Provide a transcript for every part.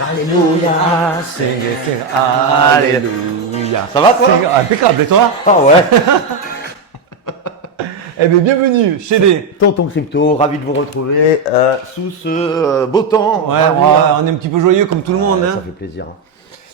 Alléluia, sing, sing, Alléluia. Ça va toi? Impeccable, et toi? Ah ouais. Eh bien, bienvenue chez les... Tonton Crypto, ravi de vous retrouver sous ce beau temps. Ouais, on est un petit peu joyeux comme tout le monde. Ça Hein. fait plaisir. Hein.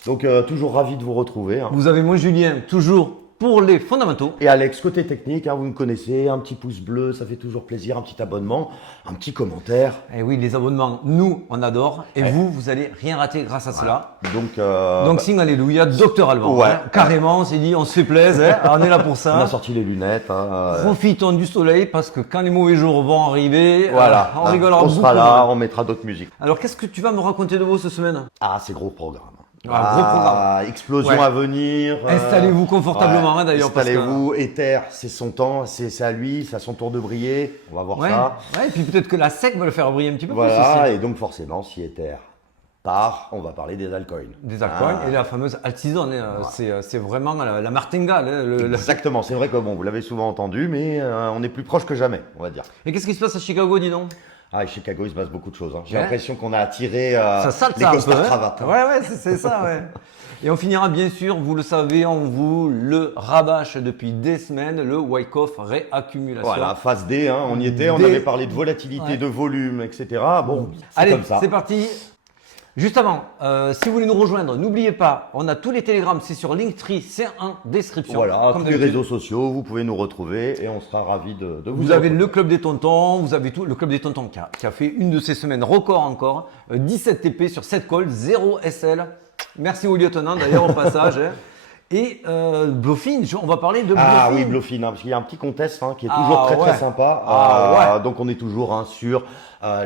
Donc toujours ravi de vous retrouver. Hein. Vous avez moi Julien, toujours pour les fondamentaux. Et Alex, côté technique, hein, vous me connaissez, un petit pouce bleu, ça fait toujours plaisir, un petit abonnement, un petit commentaire. Et oui, les abonnements, nous, on adore. Et vous allez rien rater grâce à cela. Donc, sing Alléluia, Docteur Alban. Ouais. Hein. Carrément, on s'est dit, on se fait plaisir. Hein. On est là pour ça. On a sorti les lunettes. Hein, Profitons du soleil parce que quand les mauvais jours vont arriver, voilà, on rigolera on beaucoup. sera là, on mettra d'autres musiques. Alors, qu'est-ce que tu vas me raconter de beau cette semaine? Ah, c'est gros programme. Gros programme. Explosion Ouais. à venir. Installez-vous confortablement, hein, d'ailleurs. Installez-vous. Ether, c'est son temps, c'est à lui, c'est à son tour de briller. On va voir ça. Ouais, et puis peut-être que la SEC va le faire briller un petit peu plus Voilà, aussi. et donc forcément, si Ether part, on va parler des altcoins. Des altcoins et la fameuse alt-season, hein, c'est vraiment la martingale. Hein, Exactement, c'est vrai que bon, vous l'avez souvent entendu, mais on est plus proche que jamais, on va dire. Et qu'est-ce qui se passe à Chicago, dis donc? Ah, et Chicago, il se passe beaucoup de choses. Hein. J'ai Ouais. l'impression qu'on a attiré Ça salte les ça un peu, costards hein. cravates. Hein. Ouais, c'est ça, ouais. Et on finira bien sûr, vous le savez, on vous le rabâche depuis des semaines, le Wyckoff réaccumulation. Voilà, phase D, hein, on y était, on avait parlé de volatilité, de volume, etc. Bon, c'est Allez, comme ça. c'est parti. Juste avant, si vous voulez nous rejoindre, n'oubliez pas, on a tous les télégrammes, c'est sur Linktree, c'est en description. Voilà, comme tous les d'habitude. réseaux sociaux, vous pouvez nous retrouver et on sera ravis de vous Vous avez retrouver. le club des tontons, vous avez tout le club des tontons qui a fait une de ces semaines record encore, 17 TP sur 7 calls, 0 SL. Merci au lieutenant d'ailleurs au passage. Hein. Et Bluffin, on va parler de Bluffin. Ah oui, Bluffin, hein, parce qu'il y a un petit contest hein, qui est toujours très sympa. Ah, ouais. Donc on est toujours hein, sur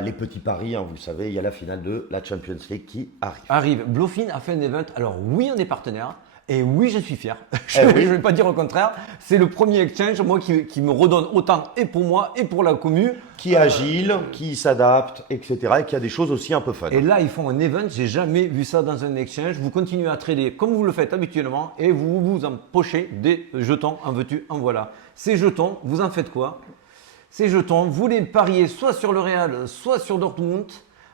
les petits paris, hein, vous le savez, il y a la finale de la Champions League qui arrive. Bluffin a fait un event. Alors oui, on est partenaire. Et oui, je suis fier. Eh oui. Je ne vais pas dire au contraire. C'est le premier exchange, moi, qui me redonne autant et pour moi et pour la commu. Qui est agile, qui s'adapte, etc. Et qui a des choses aussi un peu fun. Et là, ils font un event. J'ai jamais vu ça dans un exchange. Vous continuez à trader comme vous le faites habituellement et vous vous empochez des jetons. En veux-tu, en voilà. Ces jetons, vous en faites quoi? Ces jetons, vous les pariez soit sur le Real, soit sur Dortmund.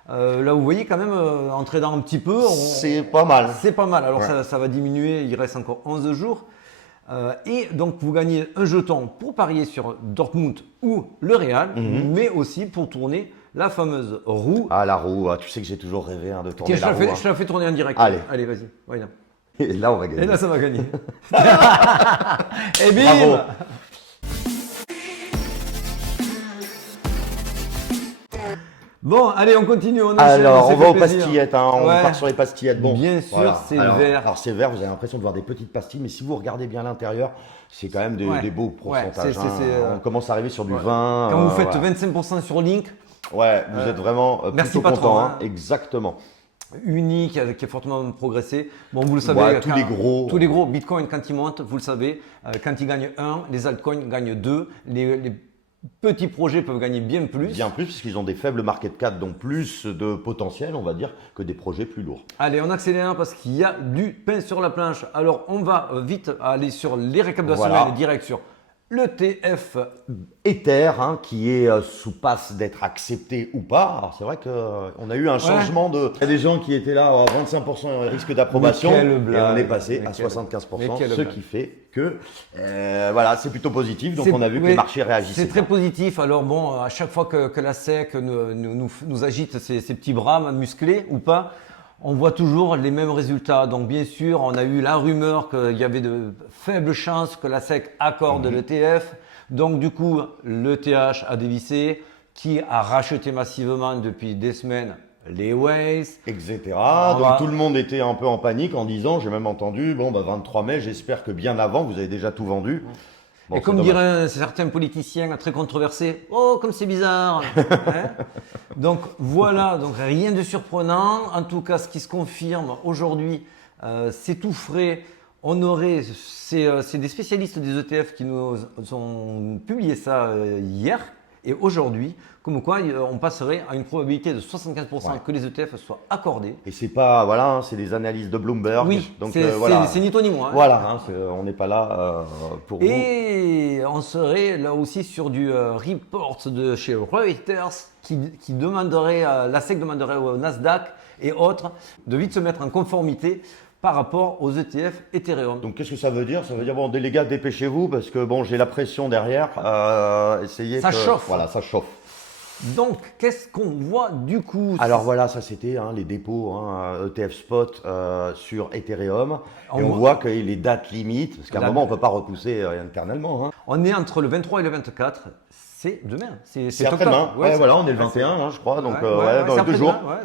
Là, vous voyez quand même, en tradant un petit peu, C'est pas mal. c'est pas mal. Alors, Ouais. ça va diminuer. Il reste encore 11 jours. Et donc, vous gagnez un jeton pour parier sur Dortmund ou le Real, mais aussi pour tourner la fameuse roue. Ah, la roue, ah, tu sais que j'ai toujours rêvé hein, de tourner Tiens, la roue. je te la fais tourner en direct. Allez. Vas-y. Voilà. Et là, on va gagner. Et là, ça va gagner. Et bim Bravo. Bon, allez, on continue. On enchaîne, Alors, ça on fait va aux plaisir. pastillettes, hein, on Ouais. part sur les pastillettes. Bon, Bien sûr, c'est vert. Alors, c'est vert, vous avez l'impression de voir des petites pastilles, mais si vous regardez bien l'intérieur, c'est quand même des beaux pourcentages. c'est- hein. c'est, On commence à arriver sur du vin. Quand vous faites voilà. 25% sur Link, Ouais, vous êtes vraiment merci, plutôt patron, content. hein. Exactement. Uni qui a fortement progressé. Bon, vous le savez, Ouais, tous les gros. Bitcoin quand il monte, vous le savez, quand il gagne 1, les altcoins gagnent 2, les petits projets peuvent gagner bien plus. Bien plus, puisqu'ils ont des faibles market cap, donc plus de potentiel, on va dire, que des projets plus lourds. Allez, on accélère parce qu'il y a du pain sur la planche. Alors, on va vite aller sur les récaps de la Voilà. semaine, direct sur l'ETF. Ether, hein, qui est sous passe d'être accepté ou pas. Alors c'est vrai qu'on a eu un changement de. Il y a des gens qui étaient là à 25% risque d'approbation Mais quelle et blague. on est passé Mais à quelle- 75%, mais quelle ce blague. qui fait que voilà, c'est plutôt positif. Donc C'est- on a vu que oui, les marchés réagissaient. C'est très bien. positif. Alors bon, à chaque fois que la SEC nous agite ses petits bras musclés ou pas, on voit toujours les mêmes résultats. Donc bien sûr, on a eu la rumeur qu'il y avait de faibles chances que la SEC accorde l'ETF. Donc du coup, l'ETH a dévissé, qui a racheté massivement depuis des semaines les Waze. Etc. On Donc va- tout le monde était un peu en panique en disant, j'ai même entendu, bon, 23 mai, j'espère que bien avant, vous avez déjà tout vendu. Bon, Et c'est comme dommage. diraient certains politiciens très controversés, oh comme c'est bizarre. Hein. Donc voilà, donc rien de surprenant. En tout cas, ce qui se confirme aujourd'hui, c'est tout frais. On aurait, c'est des spécialistes des ETF qui nous ont publié ça hier. Et aujourd'hui, comme quoi, on passerait à une probabilité de 75% Ouais. que les ETF soient accordés. Et c'est pas, voilà, hein, c'est des analyses de Bloomberg. Oui, donc c'est ni toi ni moi. Hein. Voilà, hein, on n'est pas là pour vous. Et on serait là aussi sur du report de chez Reuters qui demanderait, la SEC demanderait au Nasdaq et autres de vite se mettre en conformité par rapport aux ETF Ethereum. Donc qu'est-ce que ça veut dire? Ça veut dire, bon, les gars, dépêchez-vous parce que bon, j'ai la pression derrière. Essayez Ça chauffe. Voilà, ça chauffe. Donc, qu'est-ce qu'on voit du coup? Alors voilà, ça c'était les dépôts ETF spot sur Ethereum. Et on voit que les dates limites, parce qu'à un moment, on ne peut pas repousser éternellement. Hein. On est entre le 23 et le 24. C'est demain. C'est après-demain. Ouais, voilà, on est le 21, je crois. Donc, dans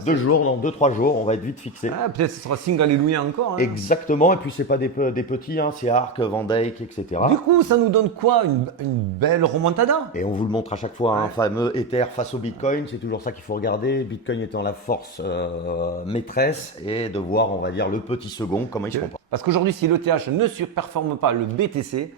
2 jours, dans 2-3 jours, on va être vite fixé. Ah, peut-être que ce sera Sing Alléluia encore. Hein. Exactement. Et puis, c'est pas des petits, c'est Arc, Van Dyke, etc. Du coup, ça nous donne quoi? Une belle remontada. Et on vous le montre à chaque fois, un fameux Ether face au Bitcoin. C'est toujours ça qu'il faut regarder. Bitcoin étant la force maîtresse et de voir, on va dire, le petit second, comment il se comporte. Parce qu'aujourd'hui, si l'ETH ne surperforme pas le BTC,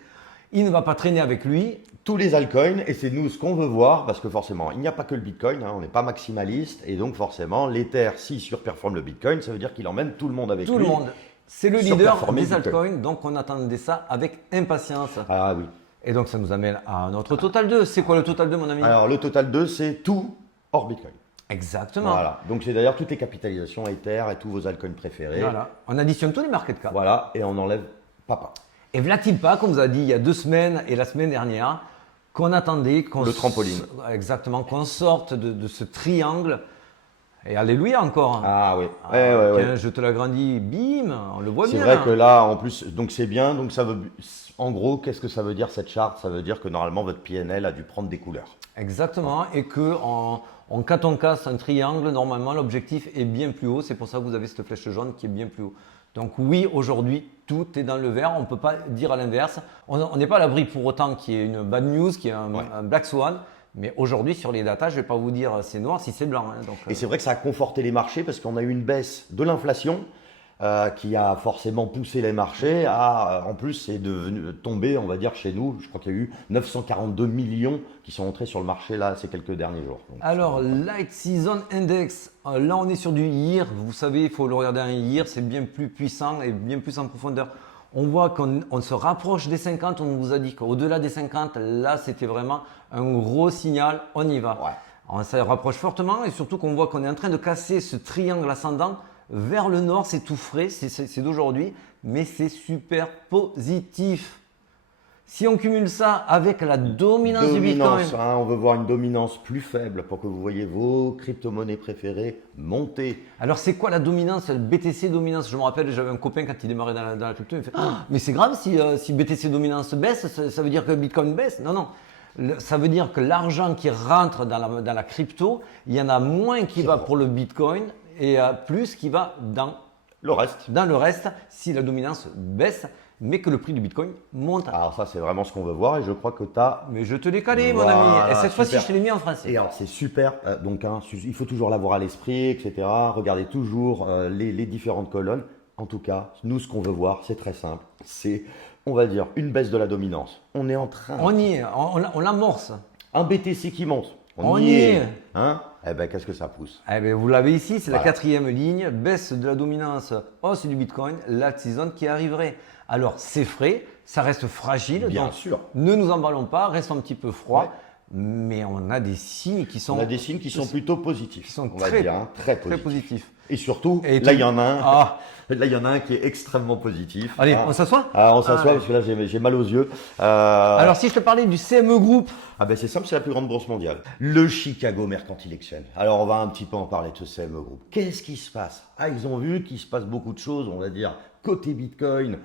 il ne va pas traîner avec lui. Tous les altcoins, et c'est nous ce qu'on veut voir, parce que forcément, il n'y a pas que le Bitcoin, on n'est pas maximaliste, et donc forcément, l'Ether, s'il surperforme le Bitcoin, ça veut dire qu'il emmène tout le monde avec lui. Tout le monde. C'est le leader Surperformer des Bitcoin. altcoins, donc on attendait ça avec impatience. Ah oui. Et donc ça nous amène à notre total 2. C'est quoi le total 2, mon ami? Alors, le total 2, c'est tout hors Bitcoin. Exactement. Voilà. Donc, c'est d'ailleurs toutes les capitalisations Ether et tous vos altcoins préférés. Voilà. On additionne tous les market cap. Voilà, et on enlève papa. Et v'là-t-il pas, comme vous a dit il y a 2 semaines et la semaine dernière, qu'on attendait qu'on Le trampoline. Exactement, qu'on sorte de ce triangle. Et alléluia encore. Ah oui. Tiens, je te l'agrandis, bim, on le voit C'est bien. vrai que là, en plus, donc c'est bien. Donc ça veut, en gros, qu'est-ce que ça veut dire cette charte? Ça veut dire que normalement votre PNL a dû prendre des couleurs. Exactement, et que quand on casse un triangle, normalement l'objectif est bien plus haut. C'est pour ça que vous avez cette flèche jaune qui est bien plus haut. Donc oui, aujourd'hui, tout est dans le vert. On ne peut pas dire à l'inverse. On n'est pas à l'abri pour autant qu'il y ait une bad news, qu'il y ait un black swan. Mais aujourd'hui, sur les datas, je ne vais pas vous dire c'est noir si c'est blanc. Hein. Donc, Et c'est vrai que ça a conforté les marchés parce qu'on a eu une baisse de l'inflation qui a forcément poussé les marchés à, en plus, c'est devenu tombé, on va dire, chez nous. Je crois qu'il y a eu 942 millions qui sont entrés sur le marché là ces quelques derniers jours. Donc, alors, Light Season Index, là on est sur du year. Vous savez, il faut le regarder en year, c'est bien plus puissant et bien plus en profondeur. On voit qu'on se rapproche des 50, on vous a dit qu'au-delà des 50, là c'était vraiment un gros signal, on y va. Ouais. On se rapproche fortement et surtout qu'on voit qu'on est en train de casser ce triangle ascendant vers le nord, c'est tout frais, c'est d'aujourd'hui, mais c'est super positif. Si on cumule ça avec la dominance du Bitcoin, on veut voir une dominance plus faible pour que vous voyez vos crypto-monnaies préférées monter. alors c'est quoi la dominance? Le BTC dominance, je me rappelle, j'avais un copain quand il démarrait dans la crypto, il me fait ah, mais c'est grave si BTC dominance baisse, ça veut dire que Bitcoin baisse? Non, non. Ça veut dire que l'argent qui rentre dans la crypto, il y en a moins qui va pour le Bitcoin et plus qui va dans Le reste. le reste si la dominance baisse, mais que le prix du Bitcoin monte. Alors ça, c'est vraiment ce qu'on veut voir et je crois que tu as... Mais je te l'ai calé, mon Voilà, ami. Et cette fois-ci, super. je te l'ai mis en français. Et alors c'est super, donc il faut toujours l'avoir à l'esprit, etc. Regardez toujours les différentes colonnes. En tout cas, nous ce qu'on veut voir, c'est très simple. C'est, on va dire, une baisse de la dominance. On est en train... On y est, on l'amorce. Un BTC qui monte. On y est. Hein? Eh ben, qu'est-ce que ça pousse? Eh bien, vous l'avez ici, c'est la Voilà. 4e ligne, baisse de la dominance, hausse du Bitcoin, la season qui arriverait. Alors, c'est frais, ça reste fragile, Bien donc sûr. ne nous emballons pas, restons un petit peu froid, Ouais. mais on a des signes qui sont, On a des signes qui sont plutôt positifs. qui sont on va très, dire, hein, très très positifs. positifs. Et surtout, Et là, tout- il y en a un. Ah, Là, il y en a un qui est extrêmement positif. allez, Ah. on s'assoit. Ah, on s'assoit Ah, parce que là, j'ai mal aux yeux. Alors, si je te parlais du CME Group, Ah ben c'est simple, c'est la plus grande bourse mondiale. Le Chicago Mercantile Exchange. Alors on va un petit peu en parler de ce CME Group. Qu'est-ce qui se passe? Ah, ils ont vu qu'il se passe beaucoup de choses, on va dire, côté Bitcoin,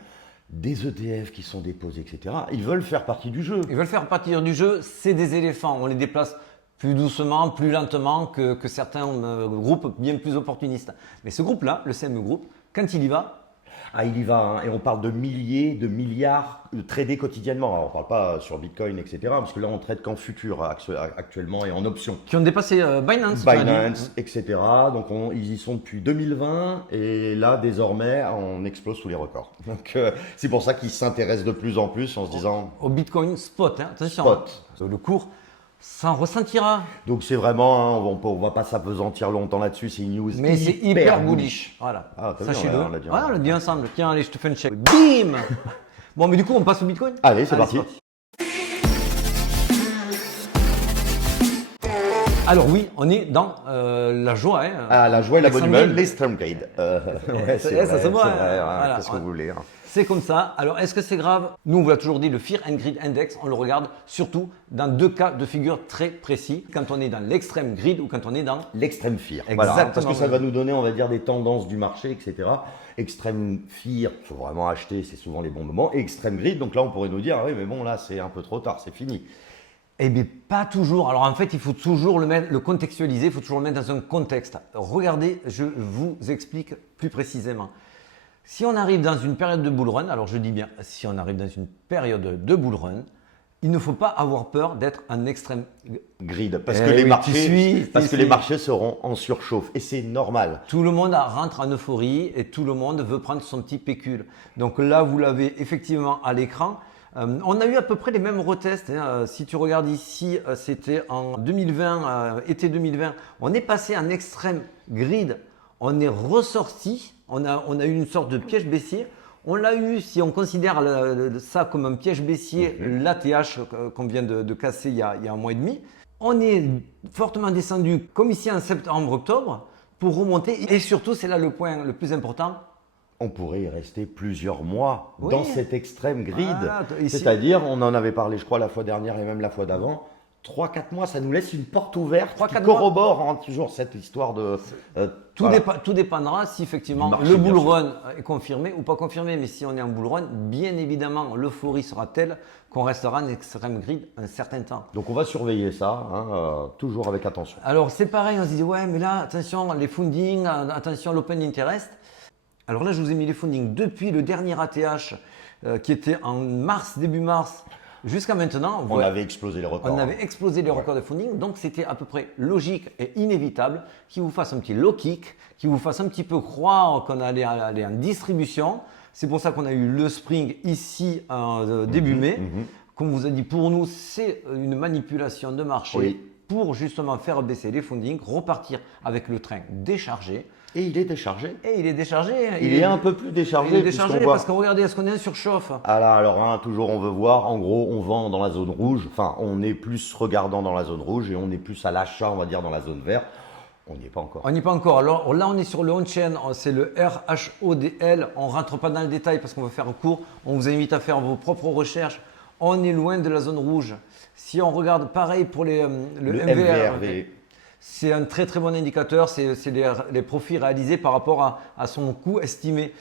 des ETF qui sont déposés, etc. Ils veulent faire partie du jeu. ils veulent faire partir du jeu, c'est des éléphants, on les déplace plus doucement, plus lentement que certains groupes bien plus opportunistes. Mais ce groupe-là, le CME Group, quand il y va, Ah, il y va, hein, et on parle de milliers, de milliards tradés quotidiennement. Alors, on ne parle pas sur Bitcoin, etc. Parce que là, on trade qu'en futur actuellement et en options. qui ont dépassé Binance. tu m'as dit. Binance, etc. Donc ils y sont depuis 2020 et là désormais on explose tous les records. Donc c'est pour ça qu'ils s'intéressent de plus en plus en se disant Au Bitcoin spot, hein, attention. Spot. Le cours Ça en ressentira. Donc c'est vraiment, hein, on va pas s'apesantir longtemps là-dessus, c'est une news Mais c'est hyper bullish. Voilà. Ah, t'as vu, Sachez-le. on l'a dit. Voilà, on l'a dit ensemble. Tiens, allez, je te fais un check. Bim. Bon, mais du coup, on passe au Bitcoin. Allez, c'est parti. Alors oui, on est dans la joie. Hein. Ah, la joie et la bonne humeur, Extreme les Storm Grade. Ouais, Ça, ça se voit, c'est vrai, hein. hein, Voilà. qu'est-ce que vous voulez, hein. C'est comme ça. Alors, est-ce que c'est grave? Nous, on vous l'a toujours dit, le Fear and Greed Index, on le regarde surtout dans deux cas de figure très précis, quand on est dans l'extrême greed ou quand on est dans... L'extrême fear. Exactement. Voilà, hein, parce que ça va nous donner, on va dire, des tendances du marché, etc. Extrême fear, il faut vraiment acheter, c'est souvent les bons moments. Et extrême greed, donc là, on pourrait nous dire, ah oui, mais bon, là, c'est un peu trop tard, c'est fini. Eh bien, pas toujours. Alors, en fait, il faut toujours le contextualiser, il faut toujours le mettre dans un contexte. Regardez, je vous explique plus précisément. Si on arrive dans une période de bull run, alors je dis bien, si on arrive dans une période de bull run, il ne faut pas avoir peur d'être un extrême Greed, parce Eh que, les, oui, marchés, tu suis, parce tu que les suis. marchés seront en surchauffe. Et c'est normal. Tout le monde rentre en euphorie et tout le monde veut prendre son petit pécule. Donc là, vous l'avez effectivement à l'écran. On a eu à peu près les mêmes retests. Hein. Si tu regardes ici, c'était en 2020, été 2020. On est passé en extrême grid. On est ressorti. On a eu une sorte de piège baissier. On l'a eu, si on considère ça comme un piège baissier, l'ATH qu'on vient de casser il y a un mois et demi. On est fortement descendu, comme ici en septembre-octobre, pour remonter. Et surtout, c'est là le point le plus important. On pourrait y rester plusieurs mois Oui. dans cet extrême grid. Voilà, ici- C'est-à-dire, on en avait parlé, je crois, la fois dernière et même la fois d'avant. 3-4 mois, ça nous laisse une porte ouverte 3-4 qui mois. corrobore hein, toujours cette histoire de... voilà. Tout dépendra si effectivement Du marché, le bien bull sûr. run est confirmé ou pas confirmé. Mais si on est en bull run, bien évidemment, l'euphorie sera telle qu'on restera en extrême grid un certain temps. Donc on va surveiller ça, hein, toujours avec attention. Alors c'est pareil, on se dit ouais, mais là, attention, les fundings, attention, l'open interest. Alors là, je vous ai mis les fundings depuis le dernier ATH qui était en mars, début mars, jusqu'à maintenant. On avait explosé les records. On avait explosé les records de funding, donc c'était à peu près logique et inévitable qu'il vous fasse un petit low kick, qu'il vous fasse un petit peu croire qu'on allait aller en distribution. C'est pour ça qu'on a eu le spring ici début mai. Comme vous a dit, pour nous, c'est une manipulation de marché Oui. pour justement faire baisser les fundings, repartir avec le train déchargé. Et il est déchargé. Et il est déchargé. Il est un peu plus déchargé. Il est puisqu'on déchargé voit- parce que regardez, est-ce qu'on est en surchauffe? Ah là, alors hein, toujours on veut voir, en gros on vend dans la zone rouge, enfin on est plus regardant dans la zone rouge et on est plus à l'achat on va dire dans la zone verte, on n'y est pas encore. On n'y est pas encore. Alors là, on est sur le on-chain, c'est le RHODL. On ne rentre pas dans le détail parce qu'on va faire un cours. On vous invite à faire vos propres recherches. On est loin de la zone rouge. Si on regarde pareil pour le MVRV, c'est un très très bon indicateur. C'est les profits réalisés par rapport à son coût estimé.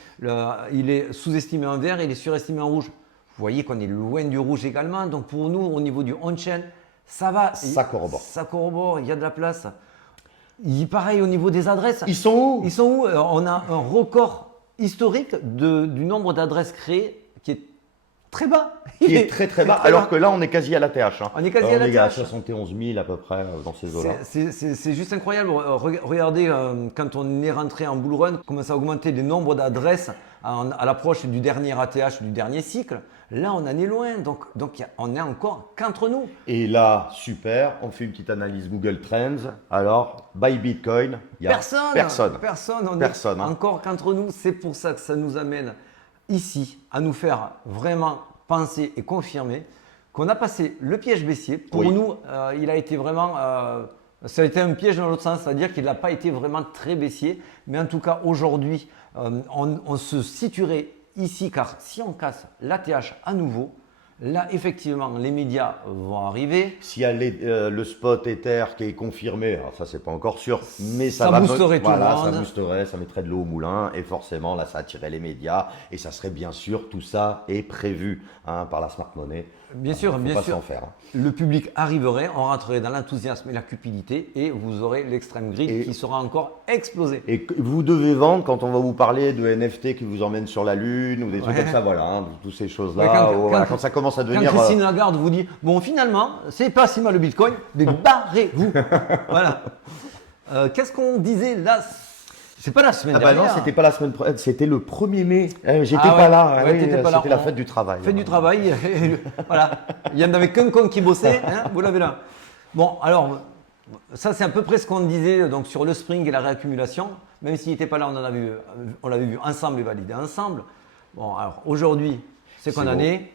Il est sous-estimé en vert, il est surestimé en rouge. Vous voyez qu'on est loin du rouge également. Donc pour nous, au niveau du on-chain, ça va. Ça corrobore. Ça corrobore, il y a de la place. Pareil au niveau des adresses. Ils sont où Ils sont où? On a un record historique du nombre d'adresses créées qui est très bas. Qui est très très bas, alors que là on est quasi à la TH. Hein. On est quasi à la On est à TH. 71 000 à peu près dans ces eaux-là. C'est juste incroyable. Regardez, quand on est rentré en bull run, comment ça a augmenté le nombre d'adresses à l'approche du dernier ATH, du dernier cycle. Là, on en est loin. Donc on est encore qu'entre nous. Et là, super, on fait une petite analyse Google Trends. Alors, buy Bitcoin, il y a Personne. On Personne, est hein. encore qu'entre nous. C'est pour ça que ça nous amène ici à nous faire vraiment penser et confirmer qu'on a passé le piège baissier. Pour Oui. nous, il a été vraiment, ça a été un piège dans l'autre sens, c'est-à-dire qu'il n'a pas été vraiment très baissier. Mais en tout cas, aujourd'hui, on se situerait ici, car si on casse l'ATH à nouveau, là, effectivement, les médias vont arriver. S'il y a le spot Ether qui est confirmé, alors ça c'est pas encore sûr, mais ça, Ça va boosterait tout le voilà, monde. ça boosterait, ça mettrait de l'eau au moulin et forcément là ça attirerait les médias et ça serait bien sûr, tout ça est prévu hein, par la smart money. Bien sûr, Faut bien pas sûr. s'en faire. Hein. Le public arriverait, on rentrerait dans l'enthousiasme et la cupidité et vous aurez l'extrême grid Et- qui sera encore explosé. Et que vous devez vendre quand on va vous parler de NFT qui vous emmène sur la Lune ou des trucs Ouais. comme ça, voilà, hein, toutes ces choses-là. Ouais, Voilà, quand ça commence à Quand devenir. Christine Lagarde vous dit bon finalement c'est pas si mal le Bitcoin mais barrez-vous. Voilà. Qu'est-ce qu'on disait là? C'est pas la semaine Ah bah dernière. non, c'était pas la semaine prochaine, c'était le 1er mai. J'étais Ah pas ouais, là. ouais, oui, t'étais pas là. c'était la fête du travail. Fête du travail. Voilà. Il y en avait qu'un con qui bossait. Hein, vous l'avez là. Bon, alors, ça c'est à peu près ce qu'on disait donc, sur le spring et la réaccumulation. Même s'il n'était pas là, on l'avait vu ensemble et validé ensemble. Bon, alors aujourd'hui, c'est qu'on en est.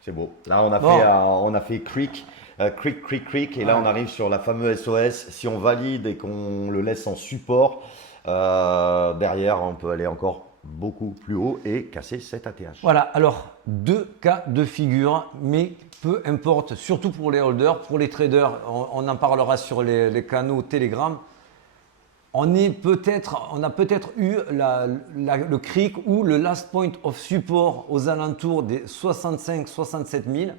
C'est beau. Là, on a fait Creek, et là, on arrive sur la fameuse SOS. Si on valide et qu'on le laisse en support, derrière, on peut aller encore beaucoup plus haut et casser cet ATH. Voilà, alors, 2 cas de figure, mais peu importe, surtout pour les holders, pour les traders, on en parlera sur les canaux Telegram. On a peut-être eu le creek ou le last point of support aux alentours des 65-67 000.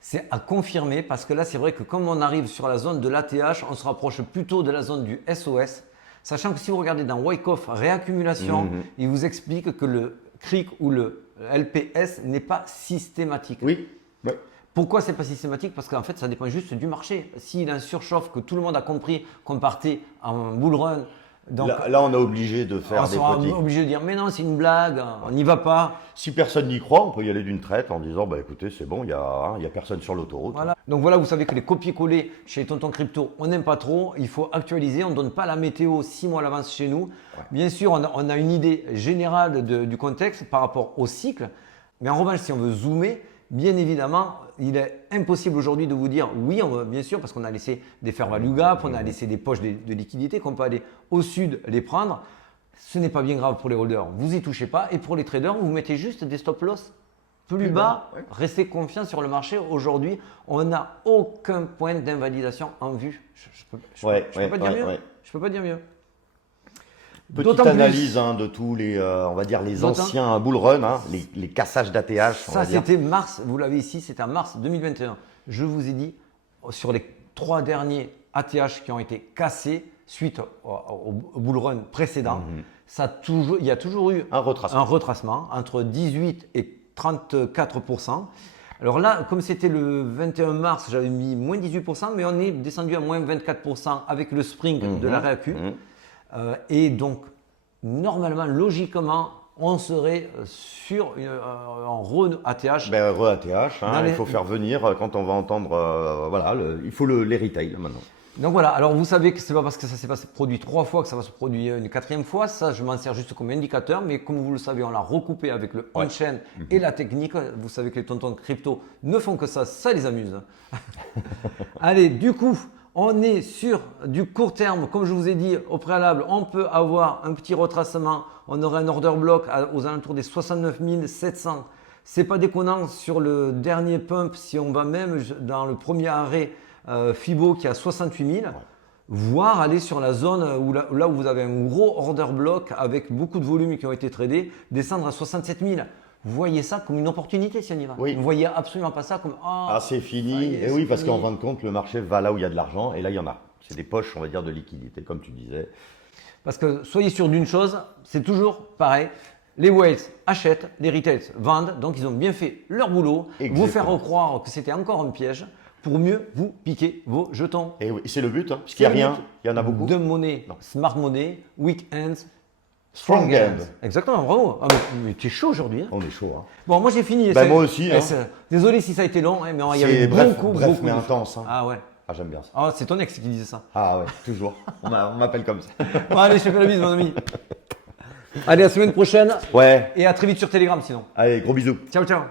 C'est à confirmer parce que là, c'est vrai que comme on arrive sur la zone de l'ATH, on se rapproche plutôt de la zone du SOS. Sachant que si vous regardez dans Wyckoff réaccumulation, il vous explique que le creek ou le LPS n'est pas systématique. Oui. Ouais. Pourquoi c'est pas systématique? Parce qu'en fait, ça dépend juste du marché. S'il a un surchauffe, que tout le monde a compris qu'on partait en bull run, donc là, on est obligé de faire on des sera petits. obligé de dire mais non, c'est une blague, on n'y va pas. Si personne n'y croit, on peut y aller d'une traite en disant bah écoutez, c'est bon, il y a personne sur l'autoroute. Voilà. Donc voilà, vous savez que les copier-coller chez Tonton Crypto, on n'aime pas trop. Il faut actualiser. On ne donne pas la météo 6 mois à l'avance chez nous. Ouais. Bien sûr, on a une idée générale du contexte par rapport au cycle. Mais en revanche, si on veut zoomer, bien évidemment, il est impossible aujourd'hui de vous dire oui, bien sûr, parce qu'on a laissé des fair value gap, on a laissé des poches de liquidité qu'on peut aller au sud les prendre. Ce n'est pas bien grave pour les holders, vous y touchez pas. Et pour les traders, vous mettez juste des stop loss plus bas. Ouais. Restez confiants sur le marché. Aujourd'hui, on n'a aucun point d'invalidation en vue. Je peux pas dire mieux. Je peux pas dire mieux. Petite analyse de tous les, on va dire les anciens bull run, les cassages d'ATH. Ça, c'était mars, vous l'avez ici, c'était en mars 2021. Je vous ai dit, sur les 3 derniers ATH qui ont été cassés suite au bull run précédent, il y a toujours eu un retracement entre 18 et 34%. Alors là, comme c'était le 21 mars, j'avais mis moins 18%, mais on est descendu à moins 24% avec le spring de la réacu. Et donc, normalement, logiquement, on serait sur un re-ATH. Ben, re-ATH, il faut faire venir quand on va entendre, voilà, il faut les retail maintenant. Donc voilà, alors vous savez que ce n'est pas parce que ça s'est produit 3 fois que ça va se produire une 4e fois. Ça, je m'en sers juste comme indicateur, mais comme vous le savez, on l'a recoupé avec le on-chain et la technique. Vous savez que les tontons crypto ne font que ça les amuse. Allez, du coup, on est sur du court terme, comme je vous ai dit au préalable, on peut avoir un petit retracement, on aurait un order block aux alentours des 69 700. C'est pas déconnant sur le dernier pump, si on va même dans le premier arrêt Fibo qui est à 68 000, voire aller sur la zone là où vous avez un gros order block avec beaucoup de volumes qui ont été tradés, descendre à 67 000. Vous voyez ça comme une opportunité si on y va. Oui. Vous ne voyez absolument pas ça comme c'est fini. Et oui, parce qu'en fin de compte, le marché va là où il y a de l'argent et là, il y en a. C'est des poches, on va dire, de liquidité, comme tu disais. Parce que soyez sûr d'une chose, c'est toujours pareil. Les whales achètent, les retails vendent, donc ils ont bien fait leur boulot. Exactement. Vous faire croire que c'était encore un piège pour mieux vous piquer vos jetons. Et oui, c'est le but, parce qu'il n'y a rien, il y en a beaucoup. De monnaie, smart money, weekends. Strong end. Exactement, bravo. Mais tu es chaud aujourd'hui. On est chaud. Bon, moi j'ai fini. Moi aussi. Désolé si ça a été long, mais il y avait beaucoup mais intense. Ah ouais. Ah, j'aime bien ça. C'est ton ex qui disait ça. Ah ouais, toujours. On m'appelle comme ça. Bon, allez, je te fais la bise, mon ami. Allez, à la semaine prochaine. Ouais. Et à très vite sur Telegram sinon. Allez, gros bisous. Ciao, ciao.